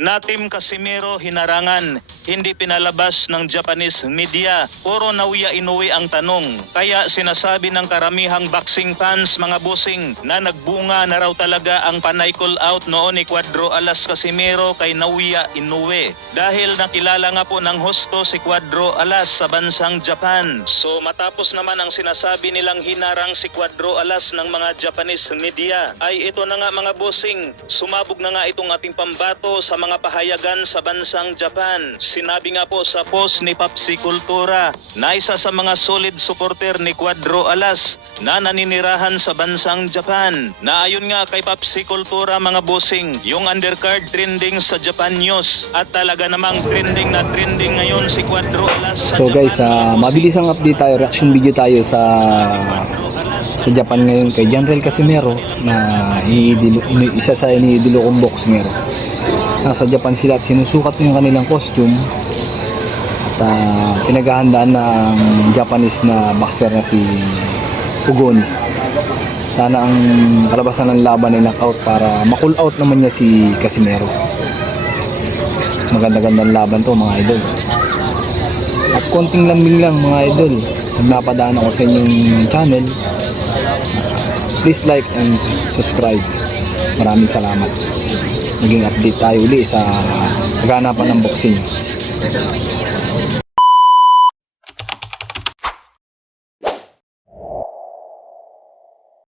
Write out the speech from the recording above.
na Team Casimero hinarangan, hindi pinalabas ng Japanese media. Puro nauya inuwi ang tanong. Kaya sinasabi ng karamihang boxing fans mga busing na nagbunga na raw talaga ang panay call out noon ni Cuadro Alas Casimero kay nauya inuwi. Dahil nakilala nga po ng husto si Cuadro Alas sa bansang Japan. So matapos naman ang sinasabi nilang hinarang si Cuadro Alas ng mga Japanese media, ay ito na nga mga busing, sumabog na nga itong ating pambato sa mga pahayagan sa bansang Japan. Sinabi nga po sa post ni Papsi Kultura na isa sa mga solid supporter ni Cuadro Alas na naninirahan sa bansang Japan. Na ayon nga kay Papsi Kultura mga bossing, yung undercard trending sa Japan News at talaga namang trending na trending ngayon si Cuadro Alas sa So Japan, guys, mabilis ang update tayo, reaction video tayo sa Japan ngayon kay Janrel Casimero na isa sa iniidolo kong boxingero. Nasa Japan sila at sinusukat yung kanilang costume at pinaghahandaan ng Japanese na boxer na si Ugoni. Sana ang kalabasan ng laban ay knockout para ma-cool out naman niya si Casimero. Maganda-gandang laban to mga idol. At konting lambing lang mga idol, napadaan ako sa inyong channel. Please like and subscribe. Maraming salamat. Naging update tayo uli sa ganapan ng boxing.